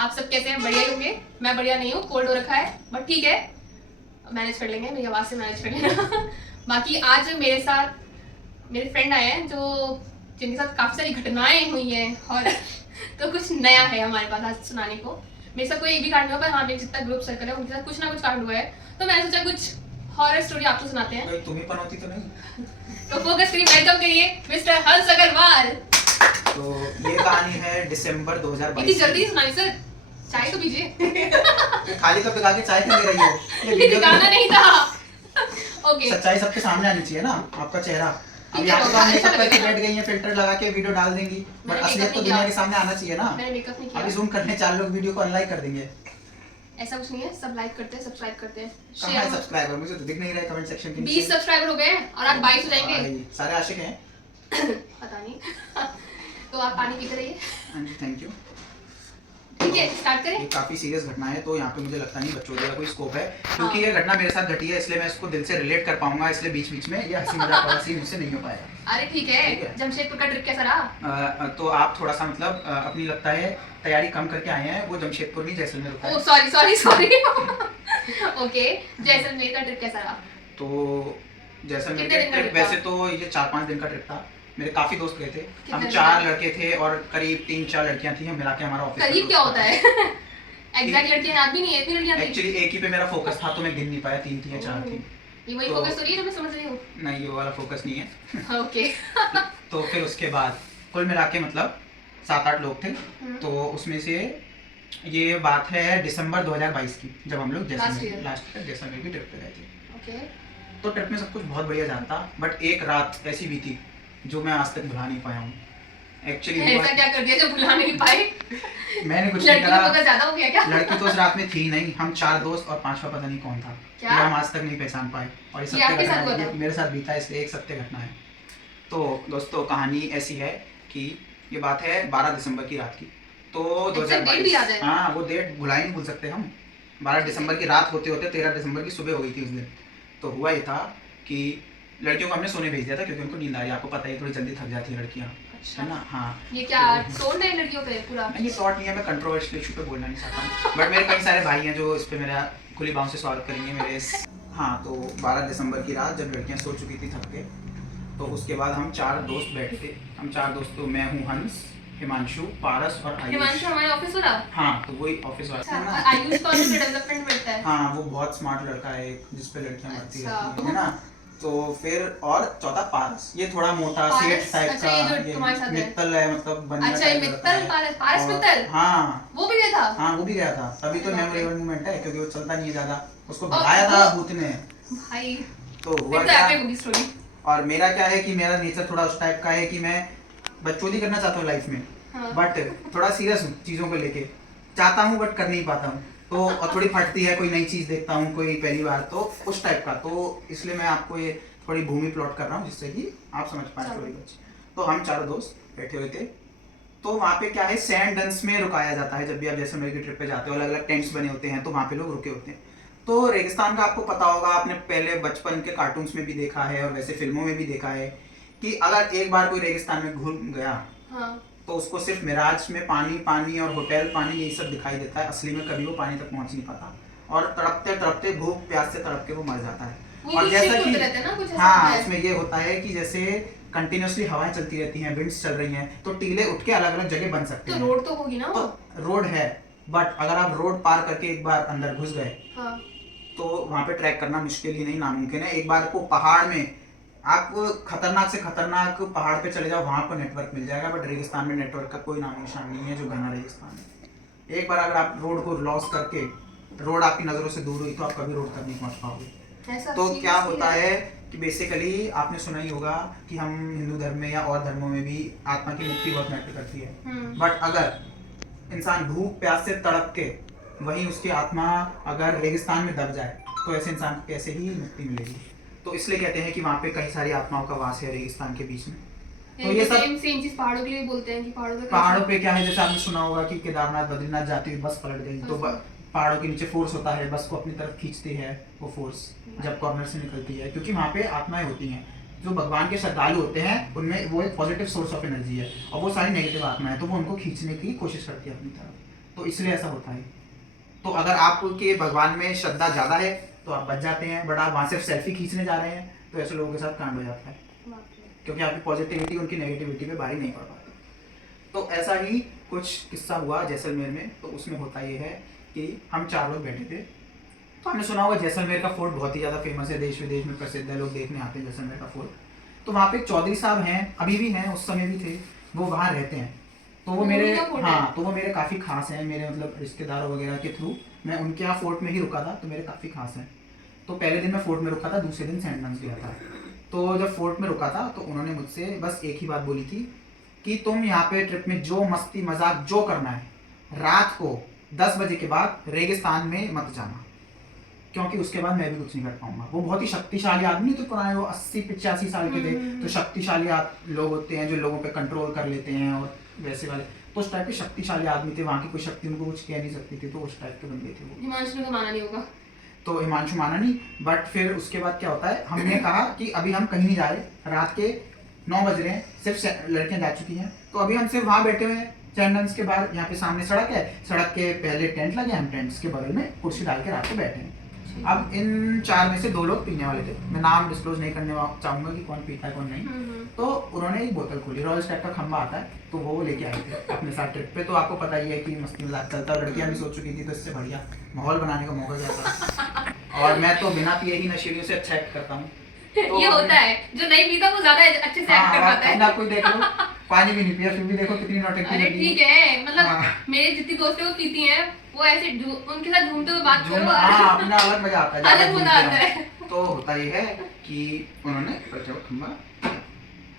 आप सब कैसे हैं? बढ़िया ही होंगे। मैं बढ़िया नहीं हूँ, कोल्ड हो रखा है, बट ठीक है, मैनेज कर लेंगे, मेरी आवाज़ से मैनेज कर लेना। बाकी आज मेरे साथ मेरे फ्रेंड आए हैं जो जिनके साथ काफ़ी सारी घटनाएं हुई हैं और तो कुछ नया है हमारे पास आज सुनाने को। मेरे साथ कोई एक भी कांड नहीं हुआ, पर हाँ मेरे जितना ग्रुप सर्कल है उनके साथ कुछ ना कुछ कांड हुआ है, तो मैंने सोचा कुछ हॉरर स्टोरी आपको सुनाते हैं। तुम ही पनौती तो नहीं? तो फोकस करिए, वेलकम करिए मिस्टर हंस अग्रवाल। तो ये कहानी है दिसंबर 2022। इतनी जल्दी सुनाई सर, चाय तो पीजिए। खाली कप लगा के चाय क्यों ले रही हो? ये दिखाना नहीं था। ओके, सच्चाई सबके सामने आनी चाहिए ना, आपका चेहरा। अब ठीक है, यहाँ पे तो हम अच्छा मेकअप करके लगेगा। बैठ गई हैं, फिल्टर लगा के वीडियो डाल देंगी, बट मैंने असलियत makeup तो नहीं दुनिया किया। के सामने आना चाहिए ना। मैंने मेकअप नहीं किया। अभी जूम करने 4 लोग वीडियो को अनलाइक कर देंगे। ऐसा कुछ नहीं है, सब लाइक करते हैं, सब्सक्राइब करते हैं, कहाँ है सब्सक्राइबर? मुझे तो दिख नहीं रहा है कमेंट सेक्शन के 20 सब्सक्राइबर हो गए हैं और आज 22 हो जाएंगे। भाई, सारे आशिक हैं। पता नहीं। तो आप पानी पीते रहिए। हाँ जी, थैंक यू। ठीक है, स्टार्ट करें। ये काफी सीरियस घटना है, तो यहाँ पे मुझे लगता नहीं बच्चों का कोई स्कोप है, क्योंकि ये घटना मेरे साथ घटी है, इसलिए मैं इसको दिल से रिलेट कर पाऊंगा, इसलिए बीच बीच में ये हंसी मजाक वाला सीन मुझसे नहीं हो पाएगा। अरे ठीक है, जमशेदपुर का ट्रिप कैसा रहा? तो आप थोड़ा सा मतलब अपनी लगता है तैयारी कम करके आए हैं, वो जमशेदपुर नहीं जैसलमेर रुका है। Oh sorry sorry sorry. Okay, Jaisalmer का ट्रिप कैसा रहा? तो जैसलमेर कितने का दिन का ट्रिप ट्रिप वैसे तो ये 4-5 दिन का ट्रिप था। मेरे काफी दोस्त गए थे, हम कितने 4 दिन? लड़के थे और करीब 3-4 लड़कियां थी, हम मिला के हमारा ऑफिस। करीब क्या होता है? एग्जैक्ट लड़कियां याद भी नहीं है, इतनी लड़कियां थी। एक्चुअली एक ही पे मेरा फोकस था, तो मैं गिन नहीं पाया, 3 थी या 4 थी। ये वही तो- फोकस हो रही है जो मैं समझ रही हूँ। नहीं, ये वाला फोकस नहीं है। ओके। तो फिर उसके बाद कुल मिला के मतलब 7-8 लोग थे, तो उसमें से ये बात है दिसंबर 2022 की, जब हम लोग Last year. लास्ट जैसलमेर की ट्रिप पे गए थे। ओके। तो ट्रिप में सब कुछ बहुत बढ़िया जाता, बट एक रात ऐसी बीती जो मैं आज तक भुला नहीं पाया हूँ। एक्चुअली ऐसा क्या कर दिया जो भुला नहीं पाए? मैंने कुछ नहीं लड़की का करा। फोकस ज्यादा हो गया क्या? लड़की तो उस रात में थी नहीं, हम 4 दोस्त और 5वां पता नहीं कौन था, क्या? ये हम आज तक नहीं पहचान पाए। और ये आपके साथ हुआ ये था? मेरे साथ बीता, इसलिए एक सत्य घटना है। तो दोस्तों कहानी ऐसी है कि ये बात है 12 दिसंबर की रात की। तो डेट भी याद है? हाँ, वो डेट भुला ही नहीं भूल सकते हम। 12 दिसंबर की रात होते होते 13 दिसंबर की सुबह हो गई थी उस दिन। तो हुआ ये था कि लड़कियों को हमने सोने भेज दिया था, क्योंकि उनको नींद आ रही है, आपको पता है थोड़ी जल्दी थक जाती है लड़कियाँ, है ना। हाँ, ये क्या टोन है लड़कियों पे पूरा? नहीं ये शॉर्ट नहीं है, मैं कंट्रोवर्शियल इशू पे बोलना नहीं चाहता हूँ, बट मेरे कई सारे भाई हैं जो इस पे मेरा खुली बाहों से स्वागत करेंगे मेरे इस। हाँ, तो 12 दिसंबर की रात जब लड़कियाँ सो चुकी थी थक के, तो उसके बाद हम 4 दोस्त बैठे थे। हम 4 दोस्त, तो मैं हूँ हंस, हिमांशु, पारस और आयुष। हिमांशु हमारे ऑफिस वाला? हाँ, तो वही ऑफिस वाला है ना। आयुष कौन से डेवलपमेंट मिलता है? हाँ, वो बहुत स्मार्ट लड़का है जिस पे लड़कियाँ मरती अच्छा। रहती हैं, है ना। तो फिर और चौथा पारस, ये थोड़ा मोटा पारस, सेठ टाइप अच्छा, का, ये जो तुम्हारे साथ है। मित्तल है, मतलब बनिया अच्छा, ये टाइप लड़का मित्तल, है। पारस और- मित्तल? हाँ वो भी गया था? हाँ, वो भी गया था, तभी तो बाप रे। मेमोरेबल मोमेंट है, क्योंकि वो चलता नहीं है ज्यादा, उसको और भगाया वो- था भूत ने। भाई तो हुआ फिर तो क्या, एपिक होगी स्टोरी। और मेरा क्या है कि मेरा नेचर थोड़ा उस टाइप का है कि मैं बच्चोली करना चाहता हूँ लाइफ में, हाँ। बट थोड़ा सीरियस हूँ चीज़ों को लेके, चाहता हूँ बट कर नहीं पाता हूँ। तो और थोड़ी फटती है, कोई नई चीज़ देखता हूँ, कोई पहली बार, तो उस टाइप का। तो इसलिए मैं आपको ये थोड़ी भूमि प्लॉट कर रहा हूँ, जिससे कि आप समझ पाए चलो। थोड़ी कुछ। तो हम 4 दोस्त बैठे हुए थे, तो वहाँ पे क्या है, सैंड डंस में रुकाया जाता है। जब भी आप जैसलमेर की ट्रिप पे जाते हो, अलग अलग टेंट्स बने होते हैं, तो वहाँ पे लोग रुके होते हैं। तो रेगिस्तान का आपको पता होगा, आपने पहले बचपन के कार्टून्स में भी देखा है और वैसे फिल्मों में भी देखा है कि अगर एक बार कोई रेगिस्तान में घूम गया, हाँ। तो उसको सिर्फ मिराज में पानी पानी और होटल पानी यही सब दिखाई देता है, असली में कभी वो पानी तक पहुंच नहीं पाता, और तड़पते तड़पते भूख प्यास से तड़प के वो मर जाता है। वो और shift जैसा होते कि रहते हैं ना, कुछ ऐसा हाँ, होता है। इसमें ये होता है कि जैसे कंटिन्यूसली हवाएं चलती रहती हैं, विंड्स चल रही हैं, तो टीले उठ के अलग अलग जगह बन सकते तो हैं। रोड तो होगी ना वो? तो रोड है, बट अगर आप रोड पार करके एक बार अंदर घुस गए, हाँ। तो वहाँ पे ट्रैक करना मुश्किल ही नहीं, नामुमकिन है। एक बार को पहाड़ में आप खतरनाक से खतरनाक पहाड़ पे चले जाओ, वहाँ पर नेटवर्क मिल जाएगा, बट रेगिस्तान में नेटवर्क का कोई नाम निशान नहीं है, जो घना रेगिस्तान है। एक बार अगर आप रोड को लॉस करके, रोड आपकी नज़रों से दूर हुई, तो आप कभी रोड तक नहीं पहुँच पाओगे। ऐसा तो seriously क्या होता है कि बेसिकली आपने सुना ही होगा कि हम हिंदू धर्म में या और धर्मों में भी आत्मा की मुक्ति बहुत मैटर करती है, बट अगर इंसान भूख प्यास से तड़प के वहीं उसकी आत्मा अगर रेगिस्तान में दब जाए, तो ऐसे इंसान को कैसे ही मुक्ति मिलेगी। तो इसलिए कहते हैं कि वहाँ पे कई सारी आत्माओं का वास है रेगिस्तान के बीच में। तो ये सब सेम चीज पहाड़ों के लिए बोलते हैं कि पहाड़ों पे पहाड़ों पे क्या है, जैसे आपने सुना होगा कि केदारनाथ बद्रीनाथ जाती हुई बस पलट गई, तो पहाड़ों के नीचे फोर्स होता है, बस को अपनी तरफ खींचती है वो फोर्स जब कॉर्नर से निकलती है, क्योंकि वहाँ पे आत्माएं होती हैं जो भगवान के श्रद्धालु होते हैं, उनमें वो एक पॉजिटिव सोर्स ऑफ एनर्जी है, और वो सारी नेगेटिव आत्माएं, तो वो उनको खींचने की कोशिश करती है अपनी तरफ। तो इसलिए ऐसा होता है। तो अगर आपके भगवान में श्रद्धा ज़्यादा है तो आप बच जाते हैं, बट आप वहाँ सिर्फ सेल्फी खींचने जा रहे हैं तो ऐसे लोगों के साथ कांड हो जाता है, क्योंकि आपकी पॉजिटिविटी उनकी नेगेटिविटी पे भारी नहीं पड़ पाती। तो ऐसा ही कुछ किस्सा हुआ जैसलमेर में। तो उसमें होता ये है कि हम 4 लोग बैठे थे। तो हमने सुना होगा जैसलमेर का फोर्ट बहुत ही ज़्यादा फेमस है, देश विदेश में प्रसिद्ध है, लोग देखने आते हैं जैसलमेर का फोर्ट। तो वहाँ पे एक चौधरी साहब हैं, अभी भी हैं, उस समय भी थे, वो वहाँ रहते हैं। तो वो मेरे, हाँ, तो वो मेरे काफ़ी खास हैं, मेरे मतलब रिश्तेदारों वगैरह के थ्रू मैं उनके यहाँ फोर्ट में ही रुका था, तो मेरे काफ़ी खास हैं। तो पहले दिन मैं फोर्ट में रुका था, दूसरे दिन सेंट लॉरेंस गया था। तो जब फोर्ट में रुका था तो उन्होंने मुझसे बस एक ही बात बोली थी कि तुम यहाँ पे ट्रिप में जो मस्ती मजाक जो करना है, रात को 10 बजे के बाद रेगिस्तान में मत जाना, क्योंकि उसके बाद मैं भी कुछ नहीं कर पाऊंगा। वो बहुत ही शक्तिशाली आदमी थे, पुराने, वो 80-85 साल के थे। तो शक्तिशाली लोग होते हैं जो लोगों पे कंट्रोल कर लेते हैं, और वैसे वाले तो उस टाइप के शक्तिशाली आदमी थे। वहाँ की कोई शक्ति उनको कुछ कह नहीं सकती थी, तो उस टाइप के बंदे थे वो। हिमांशु ने तो माना नहीं होगा। तो हिमांशु माना नहीं, बट फिर उसके बाद क्या होता है, हमने कहा कि अभी हम कहीं नहीं जा रहे, रात के 9 बज रहे हैं, सिर्फ लड़कियां जा चुकी हैं, तो अभी हम सिर्फ वहाँ बैठे हुए हैं सेंट लॉरेंस के बाहर। यहाँ पे सामने सड़क है, सड़क के पहले टेंट लगे, हम टेंट्स के बगल में कुर्सी डाल के रात को बैठे हैं। अब इन 4 में से 2 लोग पीने वाले थे, मैं नाम डिस्क्लोज नहीं करने चाहूंगा कि कौन पीता है कौन नहीं। तो उन्होंने एक बोतल खोली, रॉयल स्टैग का खंबा आता है, तो वो लेके आए थे अपने साथ ट्रिप पे। तो आपको पता ही है कि मस्ती मजाक चलता है, लड़कियां भी सोच चुकी थी, तो इससे बढ़िया माहौल बनाने का मौका क्या था। और मैं तो बिना पिए ही नशेड़ियों से अच्छा एक्ट करता हूँ। तो ये होता है, जो नहीं पीता वो ज्यादा अच्छे से एक्ट कर पाता है। ना कोई देख लो, पानी भी नहीं पिया फिर भी देखो कितनी नौटंकी। अरे ठीक है, मतलब मेरी जितनी दोस्तें वो पीती हैं, वो ऐसे उनके साथ घूमते हुए बात करो, अपना अलग मजा आता है, अलग मजा आता है। तो होता ये है कि उन्होंने खंबा,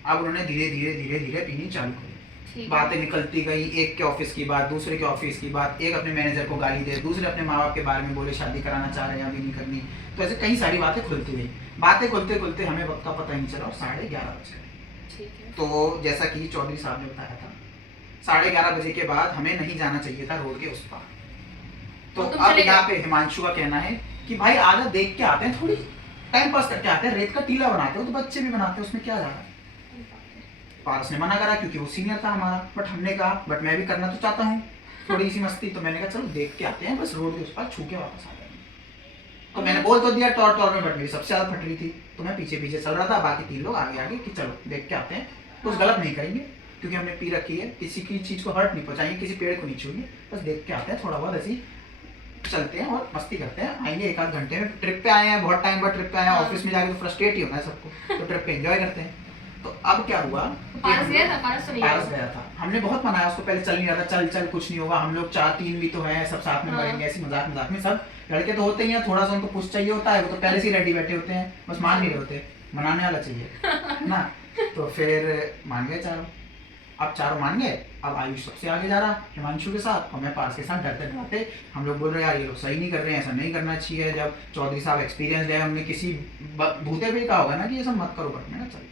अब उन्होंने धीरे धीरे धीरे धीरे पीनी चालू करी। बातें निकलती गई, एक के ऑफिस की बात, दूसरे के ऑफिस की बात, एक अपने मैनेजर को गाली दे, दूसरे अपने माँ बाप के बारे में बोले शादी कराना चाह रहे हैं अभी नहीं करनी। तो ऐसे कई सारी बातें खुलती गई, बातें खुलते खुलते हमें वक्त का पता ही नहीं चला और 11:30 बज गए। तो जैसा कि चौधरी साहब ने बताया था, 11:30 बजे के बाद हमें नहीं जाना चाहिए था रोड के उस पार। तो अब यहाँ पे हिमांशु का कहना है कि भाई आजा देख के आते हैं, थोड़ी टाइम पास करके आते हैं, रेत का टीला बनाते हो तो बच्चे भी बनाते हैं, उसमें क्या जा रहा है। पारस ने मना करा क्योंकि वो सीनियर था हमारा, बट हमने कहा बट मैं भी करना तो चाहता हूँ थोड़ी सी मस्ती। तो मैंने कहा चलो देख के आते हैं, बस रोड के उस पार छू के वापस आ जाएंगे। तो मैंने बोल तो दिया टॉर टॉर में, बट मेरी सबसे ज्यादा फट रही थी, तो मैं पीछे पीछे चल रहा था, बाकी 3 लोग आगे आगे कि चलो देख के आते हैं, कुछ गलत नहीं करेंगे क्योंकि हमने पी रखी है, किसी की चीज को हर्ट नहीं पहुंचाएंगे, किसी पेड़ को नहीं छूएंगे, बस देख के आते हैं, थोड़ा बहुत ऐसी चलते हैं और मस्ती करते हैं, आएंगे 1-8 घंटे में। ट्रिप पे आए हैं, बहुत टाइम बाद ट्रिप पे आए हैं, ऑफिस में जाके तो फ्रस्ट्रेट ही होना है सबको, तो ट्रिप पे एंजॉय करते हैं। तो अब क्या हुआ, पारस गया था, हमने बहुत मनाया उसको, पहले चल नहीं रहा था, चल चल कुछ नहीं होगा, हम लोग 4-3 भी तो हैं, सब साथ में मरेंगे, ऐसी मजाक मजाक में। सब लड़के तो होते ही हैं, थोड़ा सा उनको पुश चाहिए होता है, वो तो पहले से ही रेडी बैठे होते हैं, बस मान नहीं रहे होते, मनाने वाला चाहिए ना। तो फिर मान गए चारों, अब चारों मान गए। अब आयुष सबसे आगे जा रहा हिमांशु के साथ, और मैं पास के साथ डरते डरते, हम लोग बोल रहे यार ये लोग सही नहीं कर रहे हैं, ऐसा नहीं करना चाहिए। जब चौधरी साहब एक्सपीरियंस है, हमने किसी भूते भी कहा होगा ना कि ये सब मत करो, बट मैंने चलते।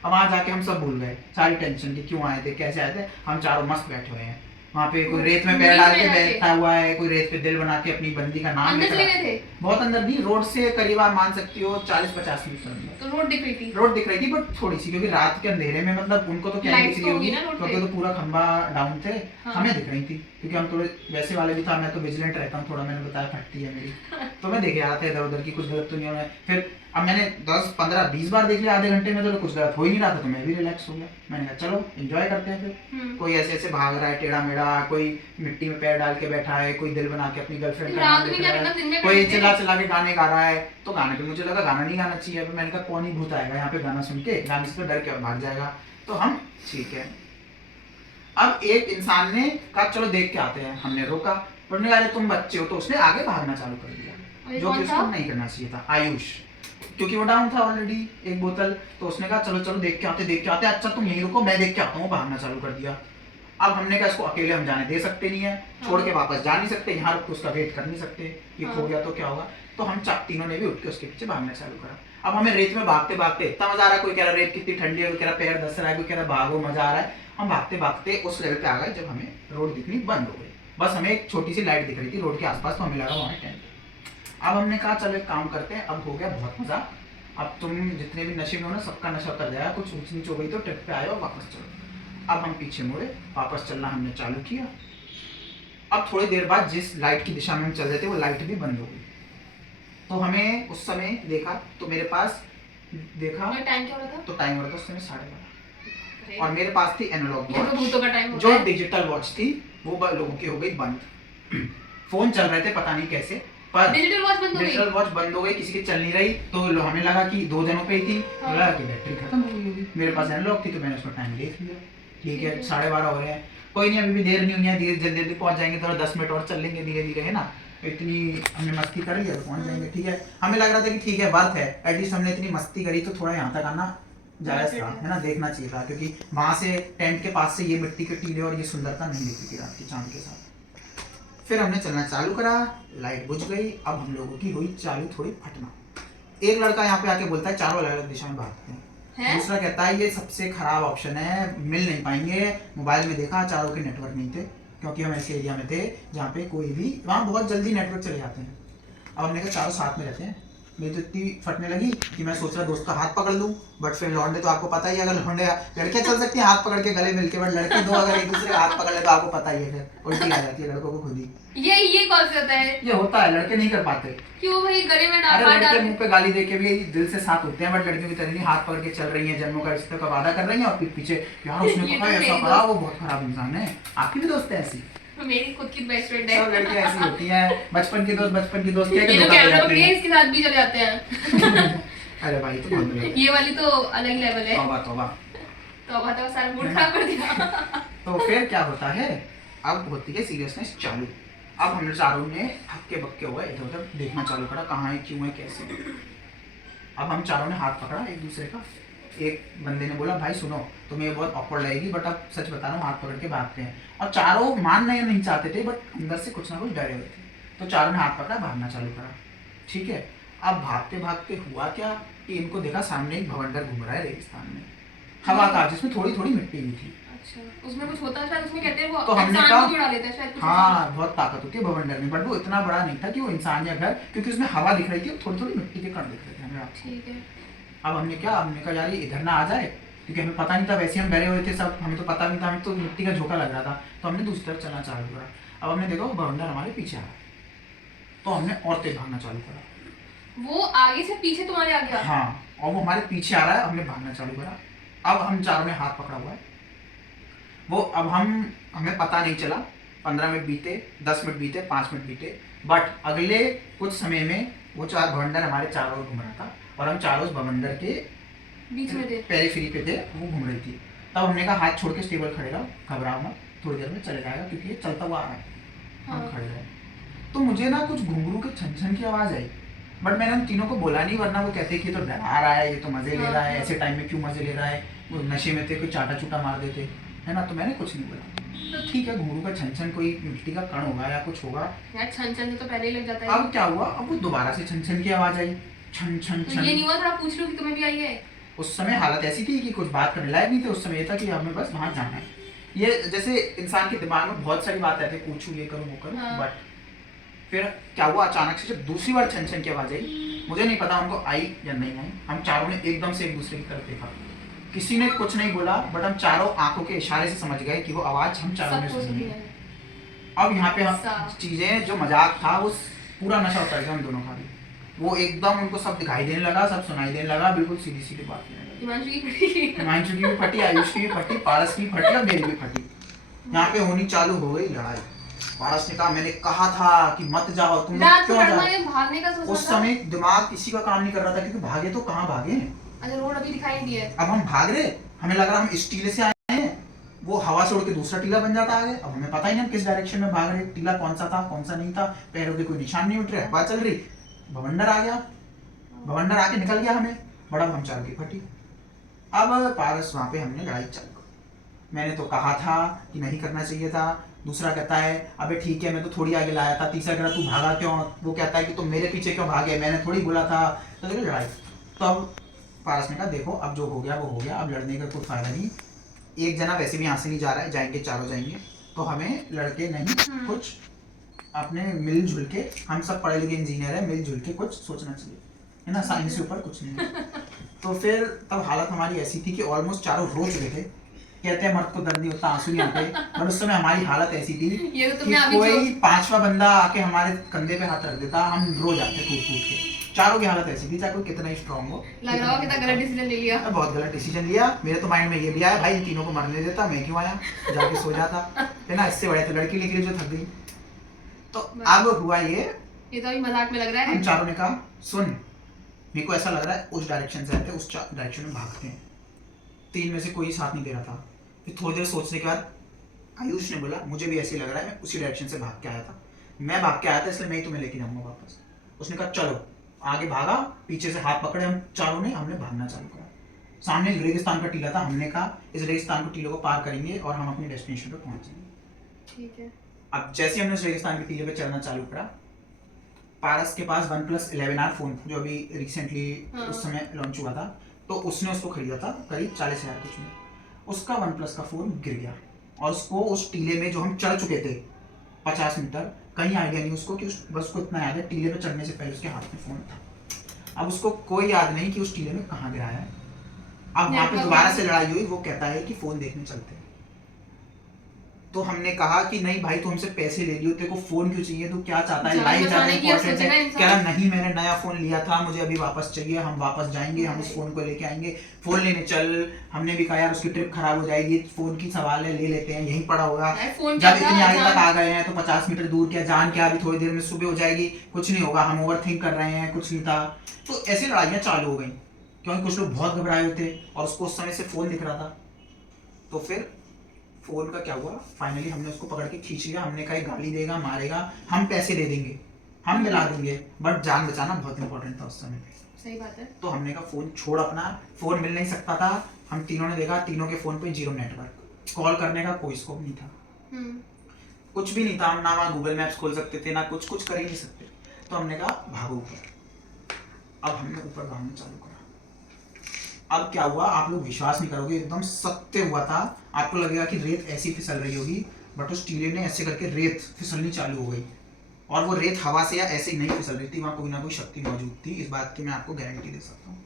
अब वहाँ जाके हम सब भूल गए सारी टेंशन की, क्यों आए थे कैसे आए थे, हम चारों मस्त बैठे हुए हैं वहाँ पे। कोई रेत में पैर डाल के बैठा हुआ है, कोई रेत पे दिल बना के अपनी बंदी का नाम लिख रहा है। बहुत अंदर नहीं, रोड से करीब आप मान सकती हो 40-50 मीटर अंदर। तो रोड दिख रही थी, रोड दिख रही थी, बट थोड़ी सी, क्योंकि रात के अंधेरे में मतलब उनको तो क्या दिख रही होगी, क्योंकि तो पूरा खंबा डाउन थे। हमें दिख रही थी क्योंकि हम थोड़े वैसे वाले भी था, मैं तो विजिलेंट रहता हूँ थोड़ा, मैंने बताया फटती है मेरी, तो मैं देखे रहा था इधर उधर की कुछ गलत तो नहीं हो रहा है। फिर अब मैंने 10-15-20 बार देख लिया आधे घंटे में, तो कुछ गलत हो ही नहीं रहा था, तो मैं भी रिलैक्स हो गया। मैंने कहा चलो एंजॉय करते हैं। फिर कोई ऐसे ऐसे भाग रहा है टेढ़ा मेढ़ा, कोई मिट्टी में पैर डाल के बैठा है, कोई दिल बना के अपनी गर्लफ्रेंड का नाम लिख रहा है, कोई चिल्ला चिल्ला के गाने गा रहा है। तो गाने पे मुझे लगा गाना नहीं गाना चाहिए, तो मैंने कहा कौन ही भूत आएगा यहाँ पे गाना सुन के, गाने से तो डर के भाग जाएगा। तो हम ठीक है। अब एक इंसान ने कहा चलो देख के आते हैं, हमने रोका, बोलने वाले तुम बच्चे हो, तो उसने आगे भागना चालू कर दिया, जो कि उसको नहीं करना चाहिए था। आयुष, क्योंकि वो डाउन था ऑलरेडी एक बोतल, तो उसने कहा चलो चलो देख के आते, अच्छा तुम यहीं रुको मैं देख के आता हूँ, भागना चालू कर दिया। अब हमने कहा इसको अकेले हम जाने दे सकते नहीं है, छोड़ के वापस जा नहीं सकते, यहाँ रुक के उसका वेट कर नहीं सकते कि खो गया तो क्या होगा। तो हम तीनों ने भी उठ के उसके पीछे भागना चालू करा। अब हमें रेत में भागते भागते इतना मजा आ रहा है, कोई कह रहा रेत कितनी ठंडी है, कोई कह रहा पैर धस रहा है, कोई कह रहा भागो मजा आ रहा है। हम भागते भागते उस लेवल पे आ गए जब हमें रोड दिखनी बंद हो गई, बस हमें एक छोटी सी लाइट दिख रही थी रोड के आसपास, तो हमें लगा वहाँ टेंट। अब हमने कहा चलो एक काम करते हैं, अब हो गया बहुत मजा, अब तुम जितने भी नशे में हो ना सबका नशा उतर जाएगा, कुछ ऊंच नीच हो गई तो ट्रिप पे आए और वापस चलो। अब हम पीछे मुड़े, वापस चलना हमने चालू किया। अब थोड़ी देर बाद जिस लाइट की दिशा में हम चल रहे थे वो लाइट भी बंद हो गई। तो हमें उस समय देखा तो मेरे पास देखा टाइम क्या हो रहा था? तो टाइम हो रहा था उस समय 12:30 और मेरे पास थी एनालॉग ये तो भूतों का टाइम वॉच। जो डिजिटल वॉच थी वो लोगों की हो गई बंद। फोन चल रहे थे पता नहीं कैसे, पर डिजिटल वॉच बंद हो गई। डिजिटल वॉच बंद हो गई, किसी की चल नहीं रही। तो हमें लगा कि 2 जनों पे ही थी, हाँ। लगा कि बैटरी खत्म हो गई होगी। मेरे पास एनालॉग थी तो मैंने उसमें टाइम देख लिया। ठीक है 12:30 हो रहे हैं, कोई नहीं अभी भी देर नहीं हुई है, धीरे जल्दी जल्दी पहुंच जाएंगे, थोड़ा 10 मिनट और चल लेंगे धीरे धीरे, है ना। इतनी हमने मस्ती कर लिया तो पहुंच जाएंगे। ठीक है हमें लग रहा था कि ठीक है वर्थ है, एटलीस्ट हमने इतनी मस्ती करी तो थोड़ा यहाँ तक आना जायज था, है ना, देखना चाहिए था। क्योंकि वहां से टेंट के पास से ये मिट्टी के टीले और ये सुंदरता नहीं दिखती थी रात की चांद के साथ। फिर हमने चलना चालू करा, लाइट बुझ गई। अब हम लोगों की हुई चालू थोड़ी फटना। एक लड़का यहाँ पे आके बोलता है चारों अलग अलग दिशा में भागते हैं, दूसरा कहता है ये सबसे खराब ऑप्शन है, मिल नहीं पाएंगे। मोबाइल में देखा चारों के नेटवर्क नहीं थे, क्योंकि हम ऐसे एरिया में थे जहाँ पे कोई भी, वहाँ बहुत जल्दी नेटवर्क चले जाते हैं। अब हमने कहा चारों साथ में रहते हैं। मेरी तो इतनी फटने लगी कि मैं सोच रहा दोस्त का हाथ पकड़ लूं, बट फिर लौंडे तो आपको पता ही है, अगर लौंडे लड़के चल सकती हैं हाथ पकड़ के गले मिलके, बट लड़के दो अगर एक दूसरे का हाथ पकड़ ले तो आपको पता ही है फिर उल्टी आ जाती है लड़कों को खुद ही। ये कौन सा होता है? ये होता है, लड़के नहीं कर पाते। क्यों भाई गले में अरे लड़के मुंह पे गाली दे के भी दिल से साथ होते हैं, बट लड़कियों की तरह नहीं, हाथ पकड़ के चल रही है, जन्मों का रिश्ते का वादा कर रही है और फिर पीछे यार उसने कहा ऐसा करा, वो बहुत खराब इंसान है। आपकी भी दोस्त है ऐसी? मेरी खुद की बेस्ट फ्रेंड है। सब लड़कियां ऐसी होती हैं, बचपन की दोस्त ये तो कैमरा पकड़िए इसके साथ भी चले जाते हैं। अरे भाई तो बहुत गलत है। ये वाली तो अलग लेवल है। तौबा तौबा तौबा तो सारा मूड खराब कर दिया। तो फिर क्या होता है, अब होती है सीरियसनेस चालू। अब हमने चारों ने हक्के बक्के हुए इधर उधर देखना चालू करा, कहाँ है क्यों है कैसे। अब हम चारों ने हाथ पकड़ा एक दूसरे का। एक बंदे ने बोला भाई सुनो तुम्हें बहुत ऑकवर्ड लगेगी, बट अब सच बता रहा हूँ हाथ पकड़ के भागते हैं। और चारों मानना नहीं चाहते थे, बट अंदर से कुछ ना कुछ डरे हुए थे। तो चारों ने हाथ पकड़ा, भागना चालू करा। ठीक है अब भागते भागते हुआ क्या कि इनको देखा सामने एक भवंडर घूम रहा है रेगिस्तान में, हवा का, जिसमें थोड़ी थोड़ी मिट्टी भी थी। अच्छा उसमें कुछ होता है शायद, उसमें कहते हैं वो तो हमने इंसान को उड़ा लेता है शायद। हाँ बहुत ताकत होती है भवंडर में, बट वो इतना बड़ा नहीं था कि वो इंसान या घर, क्योंकि उसमें हवा दिख रही थी, थोड़ी थोड़ी मिट्टी के कण दिख रहे थे हमें। ठीक है अब हमने कहा यार ये इधर ना आ जाए, क्योंकि हमें पता नहीं था, वैसे हम डरे हुए थे सब, हमें तो पता नहीं था, हमें तो मिट्टी का झोंका लग रहा था। तो हमने दूसरी तरफ चलना चालू करा। अब हमने देखा वो भवंडर हमारे पीछे आ रहा है, तो हमने और तेज भागना चालू करा। वो आगे से पीछे तुम्हारे आ गया? हाँ और वो हमारे पीछे आ रहा है, हमने भागना चालू करा। अब हम चारों ने हाथ पकड़ा हुआ है, वो अब हमें पता नहीं चला, 15 मिनट बीते, 10 मिनट बीते, 5 मिनट बीते, बट अगले कुछ समय में वो चार भवंडर हमारे चारों ओर घूम रहा था और हम चारों उस भवंडर के बीच में थे, पेरिफेरी पे थे, वो घूम रही थी। तब हमने कहा हाथ छोड़ के स्टेबल खड़े रहो, घबराओ मत, थोड़ी देर में चले जाएगा, क्योंकि ये चलता हुआ आ रहा है। हम खड़े रहे तो मुझे ना कुछ घुंघरू के छन छन की आवाज़ आई, बट मैंने उन तीनों को बोला नहीं, वरना वो कहते कि ये तो डरा रहा है, ये तो मजे ले रहा है, ऐसे टाइम में क्यों मजे ले रहा है, वो नशे में थे, कोई चाटा चूटा मार देते, है ना। तो मैंने कुछ नहीं बोला, तो ठीक है घुंघरू का छन छन, कोई मिट्टी का कण होगा या कुछ होगा यार, छन छन तो पहले ही लग जाता है। अब क्या हुआ, अब वो दोबारा से छन छन की आवाज़ आई, छन छन तो छन। ये नहीं हुआ थोड़ा पूछ लो कि तुम्हें भी आई है? उस समय हालत ऐसी थी कि कुछ बात करने लायक नहीं थे, उस समय ये था कि हमें बस वहां जाना है। ये जैसे इंसान के दिमाग में बहुत सारी बातें आती है, पूछूं ये करूं वो करूं, हाँ। बट फिर क्या हुआ, अचानक से जब दूसरी बार छन छन की आवाज आई, मुझे नहीं पता उनको आई या नहीं आई, हम चारों ने एकदम से एक दूसरे की तरफ देखा, किसी ने कुछ नहीं बोला, बट हम चारों आंखों के इशारे से समझ गए कि वो आवाज हम चारों ने सुनी है। अब यहाँ पे हम चीजें, जो मजाक था वो पूरा नशा उतर गया हम दोनों का भी, वो एकदम उनको सब दिखाई देने लगा, सब सुनाई देने लगा, बिल्कुल सीधी सीधी बात करने लगा। हिमांशु की भी फटी, आयुष की भी फटी, पारस की भी फटी और मेरी भी फटी। यहाँ पे होनी चालू हो गई लड़ाई। पारस ने कहा मैंने कहा था कि मत जाओ, तुम लोग क्यों जाओ? भागने का सोचा उस समय दिमाग किसी का काम नहीं कर रहा था, क्योंकि भागे तो कहाँ भागे। अच्छा रोड अभी दिखाई नहीं दिया है। अब हम भाग रहे, हमें लग रहा हम इस टीले से आए हैं, वो हवा से उड़ के दूसरा टीला बन जाता आगे। अब हमें पता ही नहीं हम किस डायरेक्शन में भाग रहे, टीला कौन सा था कौन सा नहीं था, पैरों के कोई निशान नहीं उठ रहे, हवा चल रही, भवंडर आ गया, भवंडर आके निकल गया हमें, बड़ा हम चार की फटी। अब पारस वहां पे हमने लड़ाई चालू, मैंने तो कहा था कि नहीं करना चाहिए था, दूसरा कहता है अबे ठीक है मैं तो थोड़ी आगे लाया था, तीसरा कह रहा तू भागा क्यों, वो कहता है कि तुम मेरे पीछे क्यों भागे, मैंने थोड़ी बोला था, तो देखो लड़ाई। तो अब पारस ने कहा देखो अब जो हो गया वो हो गया, अब लड़ने का कोई फायदा नहीं, एक जना वैसे भी यहाँ से नहीं जा रहा है, जाएंगे चारों जाएंगे, तो हमें लड़के नहीं कुछ अपने मिलजुल के, हम सब पढ़े लिखे इंजीनियर है, मिलजुल के कुछ सोचना चाहिए, है ना, साइंस के ऊपर कुछ नहीं है। तो फिर तब हालत हमारी ऐसी थी कि ऑलमोस्ट चारों रो चुके थे, कहते हैं मर्द को दर्द नहीं होता, आंसू नहीं आते। और उस समय हमारी हालत ऐसी थी ये तो कि तुमने अभी कोई पांचवा बंदा आके हमारे कंधे पे हाथ रख देता, हम रो जाते टूट टूट के। चारों की हालत ऐसी थी, चाहे कोई कितना ही स्ट्रांग हो। लग रहा हो कितना गलत डिसीजन ले लिया। बहुत गलत डिसीजन लिया। मेरे तो माइंड में ये भी आया, भाई इन तीनों को मरने देता, मैं क्यों आया, जाके सो जाता है ना, इससे बड़े तो लड़की लेके जो थक गई। तो अब हुआ ये तो अभी मजाक में लग रहा है। हम चारों ने कहा सुन, मेरे को ऐसा लग रहा है उस डायरेक्शन से आते, उस डायरेक्शन में भागते हैं। तीन में से कोई साथ नहीं दे रहा था। फिर थोड़ी देर सोचने के बाद आयुष ने बोला मुझे भी ऐसे ही लग रहा है, मैं उसी डायरेक्शन से भाग के आया था, मैं भाग के आया था इसलिए मैं ही तुम्हें लेके जाऊंगा वापस। उसने कहा चलो, आगे भागा, पीछे से हाथ पकड़े हम चारों ने, हमने भागना चालू करा। सामने रेगिस्तान का टीला था, हमने कहा इस रेगिस्तान के टीले को पार करेंगे और हम अपने डेस्टिनेशन पर पहुंच जाएंगे। ठीक है। अब जैसे हमने उस रेगिस्तान के टीले पे चलना चालू करा, पारस के पास OnePlus 11R फोन जो अभी रिसेंटली उस समय लॉन्च हुआ था, तो उसने उसको खरीदा था करीब 40,000 कुछ में। उसका OnePlus का फोन गिर गया और उसको उस टीले में जो हम चढ़ चुके थे 50 मीटर, कहीं आइडिया नहीं उसको कि बस उसको इतना याद है टीले पे चढ़ने से पहले उसके हाथ में फोन था। अब उसको कोई याद नहीं कि उस टीले में कहाँ गिराया है। अब वहां पे दोबारा से लड़ाई हुई, वो कहता है कि फोन देखने चलते हैं। तो हमने कहा कि नहीं भाई, तो हमसे पैसे ले लियो, तेरे को फोन क्यों चाहिए, तो क्या चाहता है, लाइफ ज्यादा इंपॉर्टेंट है। कह रहा नहीं मैंने नया फोन लिया था, मुझे अभी वापस चाहिए, हम वापस जाएंगे, हम उस फोन को लेके आएंगे, फोन लेने चल। हमने भी कहा यार उसकी ट्रिप खराब हो जाएगी, फोन की सवाल है, ले लेते हैं, यहीं पड़ा होगा। जब इतनी आगे तक आ गए हैं तो 50 मीटर दूर क्या जान क्या, अभी थोड़ी देर में सुबह हो जाएगी, कुछ नहीं होगा, हम ओवर थिंक कर रहे हैं, कुछ नहीं था। तो ऐसी लड़ाइयाँ चालू हो गई क्योंकि कुछ लोग बहुत घबराए हुए थे और उसको उस समय से फोन दिख रहा था। तो फिर फोन का क्या हुआ, फाइनली हमने उसको पकड़ के खींच लिया। हमने कहा गाली देगा, मारेगा, हम पैसे दे देंगे, हम दिला देंगे, बट जान बचाना बहुत इंपॉर्टेंट था उस समय पे। सही बात है। तो हमने कहा फोन छोड़ अपना, फोन मिल नहीं सकता था। हम तीनों ने देखा, तीनों के फोन पे 0 नेटवर्क, कॉल करने का कोई स्कोप नहीं था, कुछ भी नहीं था। हम ना वहाँ गूगल मैप्स खोल सकते थे, ना कुछ कर ही नहीं सकते। तो हमने कहा भागो ऊपर। अब हमने ऊपर भागना चालू करा। अब क्या हुआ, आप लोग विश्वास नहीं करोगे, एकदम सत्य हुआ था। आपको लगेगा कि रेत ऐसी फिसल रही होगी, बट उस टीले ने ऐसे करके रेत फिसलनी चालू हो गई। और वो रेत हवा से या ऐसे ही नहीं फिसल रही थी, वहां कोई ना कोई शक्ति मौजूद थी, इस बात की मैं आपको गारंटी दे सकता हूँ।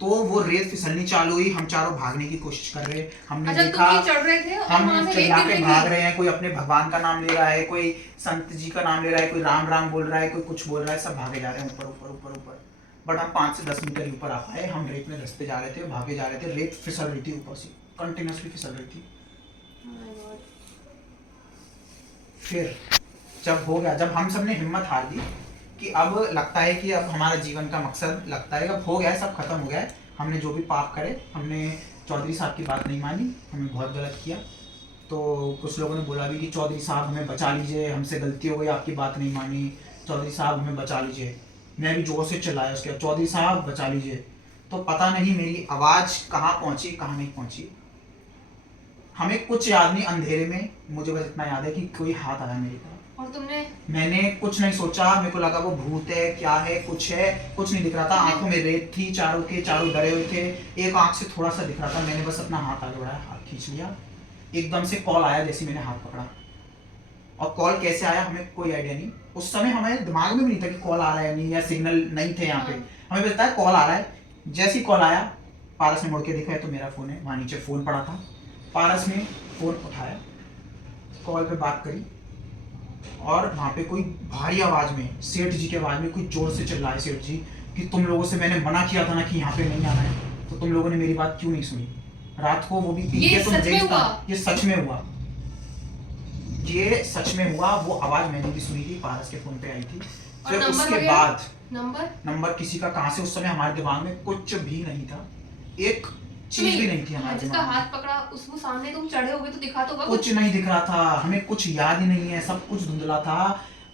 तो वो रेत फिसलनी चालू हुई, हम चारों भागने की कोशिश कर रहे, हमने देखा चढ़ रहे थे और हम चिल्ला के भाग रहे हैं, कोई अपने भगवान का नाम ले रहा है, कोई संत जी का नाम ले रहा है, कोई राम राम बोल रहा है, कोई कुछ बोल रहा है, सब भागे जा रहे हैं ऊपर ऊपर ऊपर ऊपर। बट हम 5 से 10 मीटर ऊपर आ पाए। हम रेत में रास्ते जा रहे थे, भागे जा रहे थे, रेत फिसल रही थी ऊपर से, कंटिन्यूअसली फिसल रही थी। फिर जब हो गया, जब हम सब ने हिम्मत हार दी कि अब लगता है कि अब हमारा जीवन का मकसद लगता है अब हो गया है, सब खत्म हो गया है, हमने जो भी पाप करे, हमने चौधरी साहब की बात नहीं मानी, हमने बहुत गलत किया। तो कुछ लोगों ने बोला भी कि चौधरी साहब हमें बचा लीजिए, हमसे गलती हो गई, आपकी बात नहीं मानी, चौधरी साहब हमें बचा लीजिए। मैं भी जोर से चिल्लाया उसके बाद, चौधरी साहब बचा लीजिए। तो पता नहीं मेरी आवाज़ कहाँ पहुँची कहाँ नहीं पहुँची, हमें कुछ याद नहीं। अंधेरे में मुझे बस इतना याद है कि कोई हाथ आया मेरी तरफ और तुमने, मैंने कुछ नहीं सोचा, मेरे को लगा वो भूत है, क्या है, कुछ नहीं दिख रहा था। आंखों में रेत थी, चारों के चारों डरे हुए थे, एक आंख से थोड़ा सा दिख रहा था। मैंने बस अपना हाथ आगे बढ़ाया, हाथ खींच लिया, एकदम से कॉल आया जैसे मैंने हाथ पकड़ा। और कॉल कैसे आया हमें कोई आइडिया नहीं, उस समय हमारे दिमाग में भी नहीं था कि कॉल आ रहा है नहीं, या सिग्नल नहीं थे यहाँ पे, हमें बस पता है कॉल आ रहा है। जैसे ही कॉल आया, पारस ने मुड़ के देखा है तो मेरा फोन है, वहाँ नीचे फोन पड़ा था। पारस ने फोन उठाया, कॉल पे बात करी, और वहाँ पे कोई भारी आवाज में, सेठ जी की आवाज में कोई जोर से चिल्लाए, सेठ जी कि तुम लोगों से मैंने मना किया था ना कि यहाँ पे नहीं आना है, तो तुम लोगों ने मेरी बात क्यों नहीं सुनी रात को, वो भी पी के तुम रेगिस्तान। ये सच में हुआ, ये सच में हुआ। वो आवाज मैंने भी सुनी थी, पारस के फोन पे आई थी। फिर उसके बाद नंबर किसी का कहां से, उस समय हमारे दिमाग में कुछ भी नहीं था, एक चीज भी नहीं थी हमारे जिसका हाथ पकड़ा उसको सामने तुम चढ़े होगे तो दिखा तो कुछ नहीं दिख रहा था, हमें कुछ याद ही नहीं है, सब कुछ धुंधला था।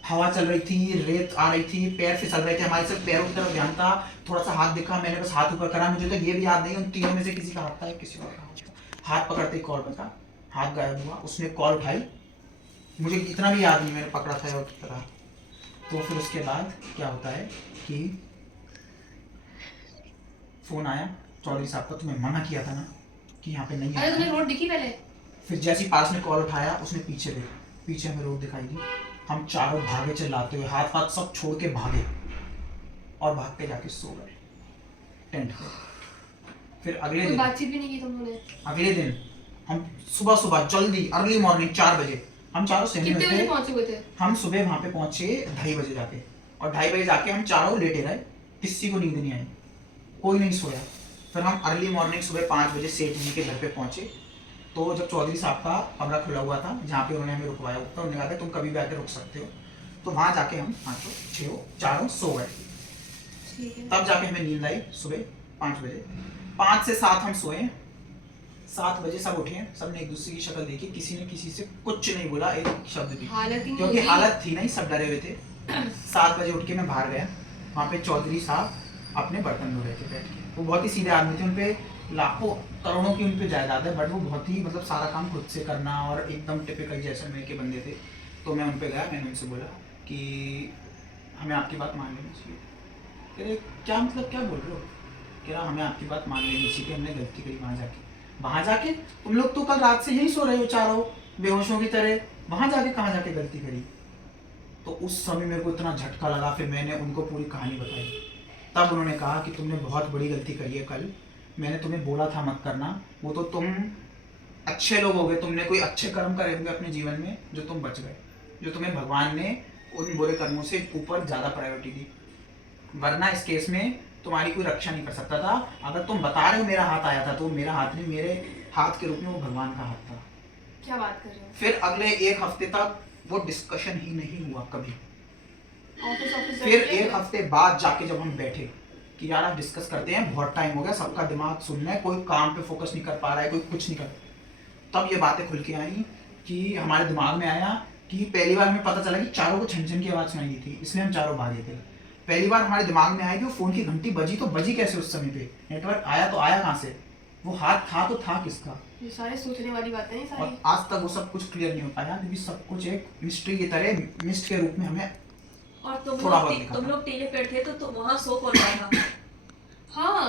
हवा चल रही थी, रेत आ रही थी, पैर फिसल रहे थे, हमारे सिर्फ पैरों की तरफ ध्यान था। थोड़ा सा हाथ दिखा, मैंने बस हाथ ऊपर करा, मुझे तो ये भी याद नहीं उन तीनों में से किसी का हाथ था या किसी और का हाथ पकड़ते ही कॉल बजा, हाथ गायब हुआ। उसने कॉल उठाई, मुझे इतना भी याद नहीं मैंने पकड़ा था या की तरह। तो फिर उसके बाद क्या होता है कि फोन आया चौधरी साहब का, तुम्हें मना किया था ना कि यहाँ पे नहीं आना। तुम्हें रोड दिखी पहले? फिर जैसे ही पास ने कॉल उठाया, उसने पीछे देखा, पीछे हमें रोड दिखाई दी। हम चारों भागे चिल्लाते हुए, हाथ पाथ सब छोड़ के भागे और भाग के जाके सो गए टेंट पे। फिर अगले दिन बातचीत भी नहीं की तुम लोगों ने? अगले दिन हम सुबह सुबह जल्दी अर्ली मॉर्निंग 4 बजे हम चारों सेने कितने में बजे थे। पहुंचे हुए थे? हम सुबह वहां पे पहुंचे 2:30 बजे जाके, और 2:30 बजे जाके हम चारों लेटे रहे, किसी को नींद नहीं आई, कोई नहीं सोया। फिर हम अर्ली मॉर्निंग सुबह 5 बजे सेठ जी के घर पे पहुंचे। तो जब चौधरी साहब का कमरा खुला हुआ था जहाँ पे उन्होंने हमें रुकवाया हुआ था, उन्होंने कहा था तुम कभी भी आके रुक सकते हो। तो वहां जाके हम पाँचों छो चारों सो गए। ठीक है। तब जाके हमें नींद आई सुबह 5 बजे। 5 से 7 हम सोए। 7 बजे सब उठे, सबने एक दूसरे की शक्ल देखी, किसी ने किसी से कुछ नहीं बोला, एक शब्द भी, हालत ही नहीं क्योंकि होगी। हालत थी नहीं, सब डरे हुए थे। 7 बजे उठ के मैं बाहर गया, वहाँ पे चौधरी साहब अपने बर्तन धो रहे थे बैठ के। वो बहुत ही सीधे आदमी थे, उनपे लाखों करोड़ों की उनपे जायदाद है, बट वो बहुत ही मतलब सारा काम खुद से करना और एकदम टिपिकल जैसलमेर के बंदे थे। तो मैं उन पे गया, मैंने उनसे बोला कि हमें आपकी बात मान लेनी चाहिए। कह रहे क्या मतलब, क्या बोल रहे हो? कह रहा हमें आपकी बात मान लेनी चाहिए, हमने गलती करी वहाँ जाके तुम लोग तो कल रात से यहीं सो रहे हो चारों बेहोशों की तरह, वहाँ जाके कहाँ जाके गलती करी? तो उस समय मेरे को इतना झटका लगा। फिर मैंने उनको पूरी कहानी बताई। तब उन्होंने कहा कि तुमने बहुत बड़ी गलती करी है कल, मैंने तुम्हें बोला था मत करना, वो तो तुम अच्छे लोग हो गए, तुमने कोई अच्छे कर्म करे होंगे अपने जीवन में जो तुम बच गए, जो तुम्हें भगवान ने उन बुरे कर्मों से ऊपर ज़्यादा प्रायोरिटी दी, वरना इस केस में तुम्हारी कोई रक्षा नहीं कर सकता था। अगर तुम बता रहे हो मेरा हाथ आया था, तो मेरा हाथ नहीं, मेरे हाथ के रूप में वो भगवान का हाथ था। क्या बात कर रहे हो? फिर अगले 1 हफ्ते तक वो डिस्कशन ही नहीं हुआ कभी। ऑफिस फिर 1 हफ्ते बाद जाके जब हम बैठे कि यार आप डिस्कस करते हैं, बहुत टाइम हो गया, सबका दिमाग सुनना है, कोई काम पे फोकस नहीं कर पा रहा है, कोई कुछ नहीं कर, तब ये बातें खुल के आई कि हमारे दिमाग में आया कि पहली बार हमें पता चला कि चारों को छन छन की आवाज़ सुनाई दी थी, इसलिए हम चारों भागे थे। पहली बार हमारे दिमाग में आया कि वो फ़ोन की घंटी बजी तो बजी कैसे, उस समय पे नेटवर्क आया तो आया कहाँ से, वो हाथ था तो था किसका। ये सारे सोचने वाली बातें हैं सारी। और आज तक वो सब कुछ क्लियर नहीं हो पाया, क्योंकि सब कुछ एक मिस्ट्री की तरह, मिस्ट के रूप में हमें और तुम लोग टीले पे थे तो वहाँ सो कौन रहा था? हाँ,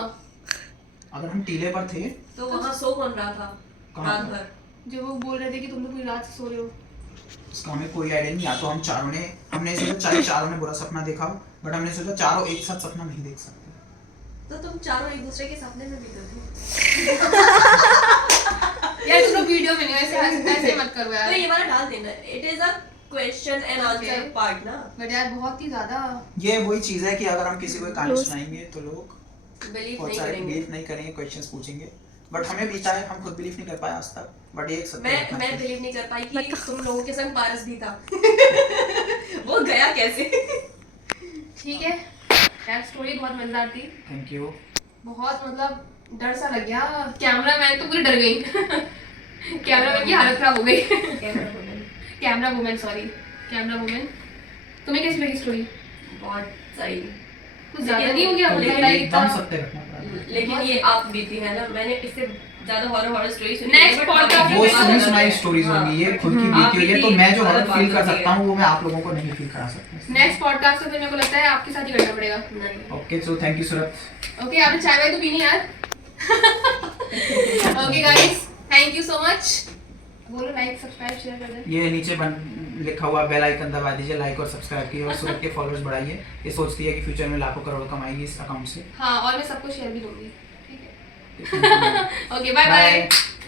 अगर हम टीले पर थे तो वहाँ सो कौन रहा था कहाँ रात पर? भर? जो वो बोल रहे थे कि तुम लोग पूरी रात से सो रहे हो। इसका हमें कोई आइडिया नहीं। या तो हम चारों ने, हमने सोचा चारों ने बुरा सपना देखा, बट हमने सोचा चारों एक साथ सपना नहीं देख सकते। तो तुम चारों एक दूसरे के सपने में भी तो थे। यार तुम लोग वीडियो में नहीं, ऐसे मत करो यार। तो ये वाला डाल देना, it is a question and answer part ना। बट यार बहुत ही ज्यादा ये वही चीज है कि अगर हम किसी को कहानी सुनाएंगे तो लोग बिलीव बहुत नहीं सारे करेंगे। बिलीव नहीं करेंगे, क्वेश्चंस पूछेंगे, बट हमें भी चाहे, हम खुद बिलीव नहीं कर पाए आज तक, बट ये एक सत्य घटना मैं है। बिलीव नहीं कर पाई कि तुम लोगों के संग पारस भी था। वो गया कैसे? ठीक है यार, स्टोरी बहुत मजेदार थी। Thank you. बहुत मतलब डर सा लग गया, कैमरामैन तो पूरी डर गई। कैमरामैन की हालत खराब हो गई। Camera women, sorry camera women. तुम्हें कैसी लगी स्टोरी? बहुत सही। कुछ ज्यादा नहीं हो गया? लेकिन मतलब एकदम like सत्य घटना पर। लेकिन ये आप बीती है ना, मैंने इससे ज्यादा हॉरर स्टोरी सुनी Next है, but podcast वो में सुनी सुनाई स्टोरीज होंगी, ये खुद की बीती हुई है, तो मैं जो हॉरर फील कर सकता हूँ वो मैं आप लोगों को नहीं फील करा सकता। नेक्स्ट पॉडकास्ट में फिर मेरे को लगता है आपके साथ ही करना पड़ेगा। नहीं। Okay, so thank you Surat. Okay, आपने चाय वाय तो पीनी यार। Okay guys, thank you so much. बोलो लाइक सब्सक्राइब शेयर कर दें। ये नीचे लिखा हुआ बेल आइकन दबा दीजिए, लाइक और सब्सक्राइब कीजिए, और सूरत के फॉलोअर्स बढ़ाइए। ये सोचती है कि फ्यूचर में लाखों करोड़ कमाएगी इस अकाउंट से। हाँ, और मैं सबको शेयर भी दूंगी। ठीक है। Thank you. Okay, bye bye. Bye.